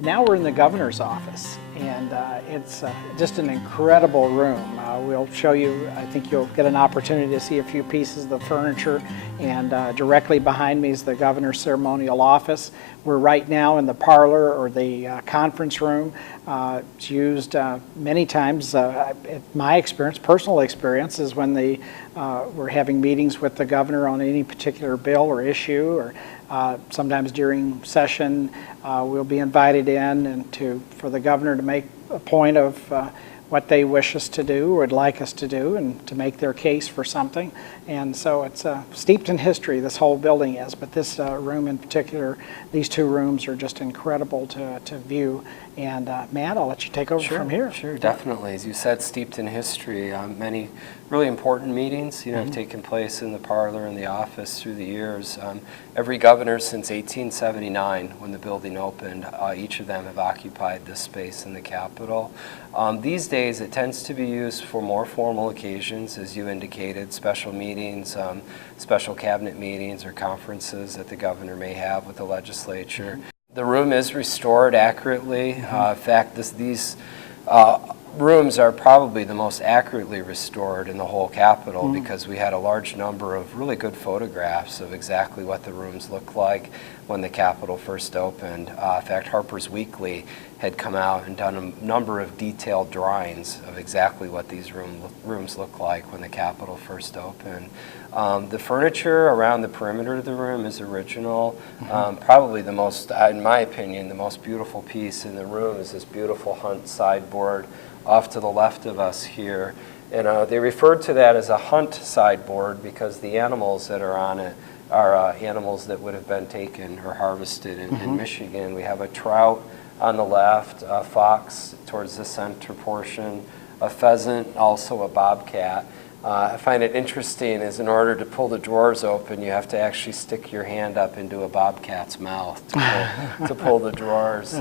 Now we're in the governor's office, and it's just an incredible room. We'll show you, I think you'll get an opportunity to see a few pieces of the furniture, and directly behind me is the governor's ceremonial office. We're right now in the parlor, or the conference room. It's used many times. My experience, personal experience, is when we're having meetings with the governor on any particular bill or issue, or sometimes during session we'll be invited in for the governor to make a point of what they wish us to do or would like us to do, and to make their case for something. And so it's steeped in history, this whole building is, but this room in particular, these two rooms are just incredible to view. And Matt, I'll let you take over from here. Sure, definitely. As you said, steeped in history. Many really important meetings, have taken place in the parlor and the office through the years. Every governor since 1879, when the building opened, each of them have occupied this space in the Capitol. These days, it tends to be used for more formal occasions, as you indicated, special meetings, special cabinet meetings, or conferences that the governor may have with the legislature. The room is restored accurately. In fact, these rooms are probably the most accurately restored in the whole Capitol, because we had a large number of really good photographs of exactly what the rooms looked like when the Capitol first opened. In fact, Harper's Weekly had come out and done a number of detailed drawings of exactly what these rooms looked like when the Capitol first opened. The furniture around the perimeter of the room is original. Probably the most, in my opinion, the most beautiful piece in the room is this beautiful Hunt sideboard off to the left of us here. And they referred to that as a Hunt sideboard because the animals that are on it are animals that would have been taken or harvested in Michigan. We have a trout on the left, a fox towards the center portion, a pheasant, also a bobcat. I find it interesting is in order to pull the drawers open, you have to actually stick your hand up into a bobcat's mouth to pull the drawers.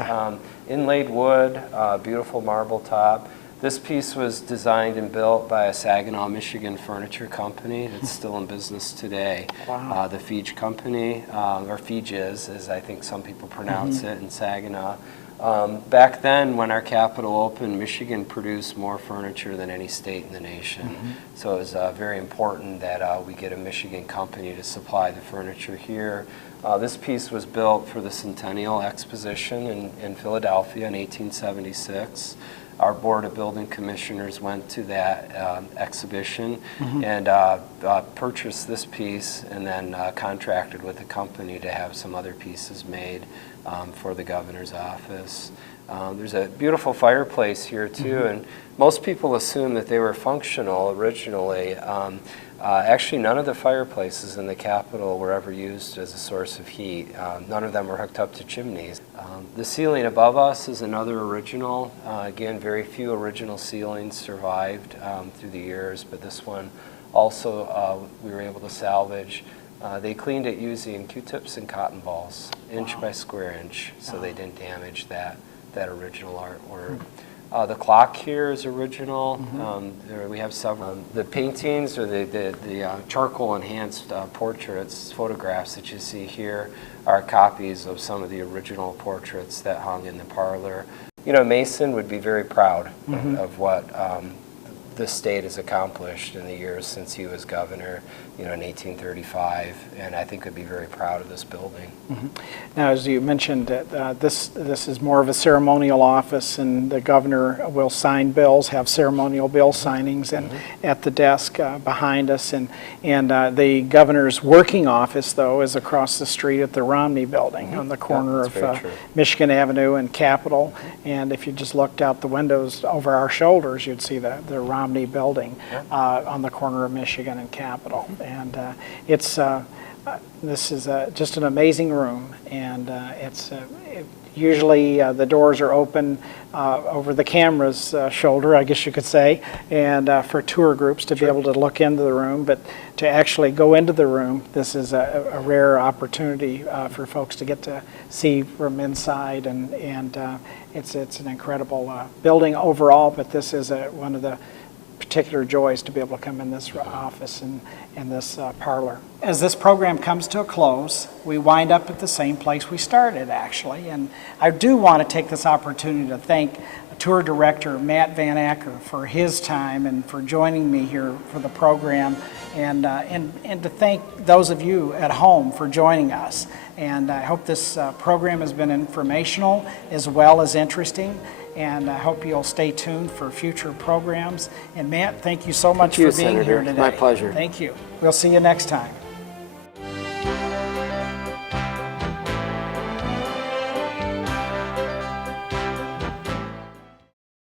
Inlaid wood, beautiful marble top. This piece was designed and built by a Saginaw, Michigan furniture company that's still in business today. Wow. The Feege Company, or Feeges, as I think some people pronounce it in Saginaw. Back then, when our Capitol opened, Michigan produced more furniture than any state in the nation. So it was very important that we get a Michigan company to supply the furniture here. This piece was built for the Centennial Exposition in Philadelphia in 1876. Our Board of Building Commissioners went to that exhibition and purchased this piece, and then contracted with the company to have some other pieces made for the governor's office. There's a beautiful fireplace here too, and most people assume that they were functional originally. Actually, none of the fireplaces in the Capitol were ever used as a source of heat. None of them were hooked up to chimneys. The ceiling above us is another original. Again, very few original ceilings survived through the years, but this one also we were able to salvage. They cleaned it using Q-tips and cotton balls, inch by square inch, so they didn't damage that original artwork. The clock here is original. We have several. The paintings, or the charcoal enhanced portraits, photographs that you see here, are copies of some of the original portraits that hung in the parlor. Mason would be very proud of what the state has accomplished in the years since he was governor, in 1835, and I think would be very proud of this building. Now, as you mentioned, this is more of a ceremonial office, and the governor will sign bills, have ceremonial bill signings, and at the desk behind us, and the governor's working office, though, is across the street at the Romney Building on the corner of Michigan Avenue and Capitol. And if you just looked out the windows over our shoulders, you'd see the Romney Building on the corner of Michigan and Capitol. And this is just an amazing room, and usually the doors are open over the camera's shoulder, I guess you could say, and for tour groups to be able to look into the room. But to actually go into the room, this is a rare opportunity for folks to get to see from inside, and it's an incredible building overall. But this is one of the particular joys to be able to come in this office and in this parlor. As this program comes to a close, we wind up at the same place we started, actually. And I do want to take this opportunity to thank Tour Director Matt VanAcker for his time and for joining me here for the program, and to thank those of you at home for joining us. And I hope this program has been informational as well as interesting, and I hope you'll stay tuned for future programs. And Matt, thank you so much for being here today. My pleasure. Thank you. We'll see you next time.